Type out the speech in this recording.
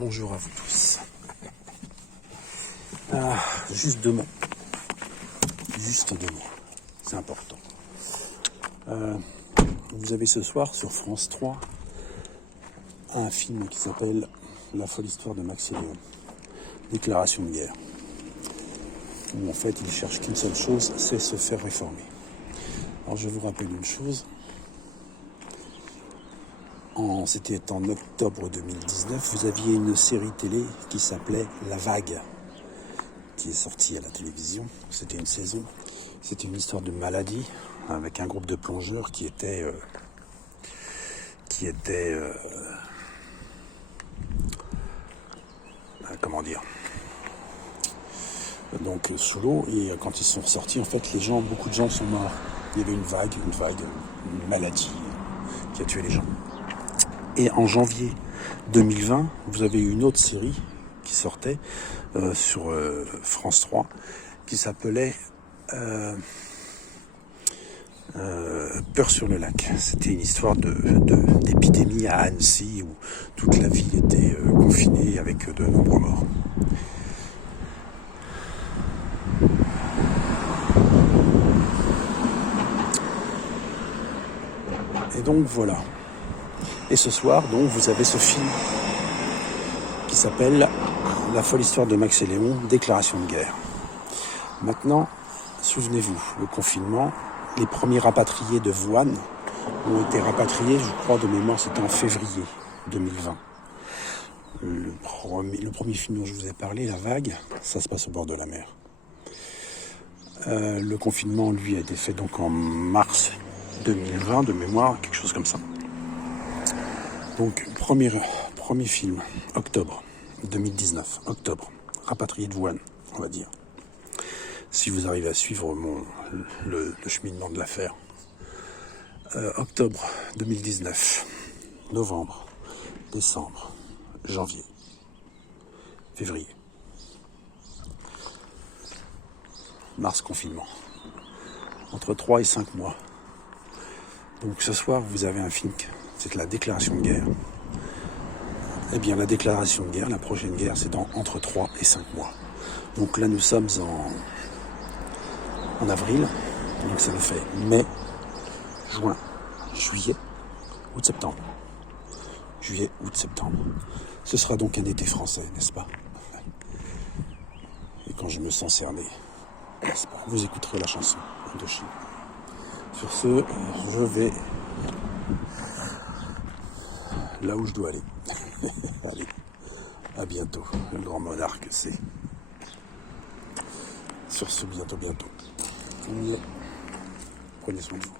Bonjour à vous tous. Juste deux mots. C'est important. Vous avez ce soir sur France 3 un film qui s'appelle La folle histoire de Max et Léon. Déclaration de guerre. Où en fait il cherche qu'une seule chose, c'est se faire réformer. Alors je vous rappelle une chose. C'était en octobre 2019, vous aviez une série télé qui s'appelait La Vague, qui est sortie à la télévision. C'était une saison. C'était une histoire de maladie avec un groupe de plongeurs qui était comment dire, donc sous l'eau, et quand ils sont ressortis, en fait, beaucoup de gens sont morts. Il y avait une maladie qui a tué les gens. Et en janvier 2020, vous avez eu une autre série qui sortait sur France 3 qui s'appelait Peur sur le lac. C'était une histoire d'épidémie à Annecy où toute la ville était confinée avec de nombreux morts. Et donc voilà. Et ce soir, donc, vous avez ce film qui s'appelle La folle histoire de Max et Léon, Déclaration de guerre. Maintenant, souvenez-vous, le confinement, les premiers rapatriés de Wuhan ont été rapatriés, je crois de mémoire, c'était en février 2020. Le premier film dont je vous ai parlé, La Vague, ça se passe au bord de la mer. Le confinement, lui, a été fait donc en mars 2020, de mémoire, quelque chose comme ça. Donc, premier film, octobre 2019, rapatrié de Wuhan, on va dire. Si vous arrivez à suivre le cheminement de l'affaire. Octobre 2019, novembre, décembre, janvier, février, mars, confinement. Entre 3 et 5 mois. Donc ce soir, vous avez un film, c'est la déclaration de guerre. Eh bien, la déclaration de guerre, la prochaine guerre, c'est entre 3 et 5 mois. Donc là, nous sommes en avril, donc ça nous fait mai, juin, juillet, août, septembre. Juillet, août, septembre. Ce sera donc un été français, n'est-ce pas? Et quand je me sens cerné, n'est-ce pas? Vous écouterez la chanson de Chine. Sur ce, je vais là où je dois aller. Allez, à bientôt. Le grand monarque, c'est. Sur ce, bientôt. Prenez soin de vous.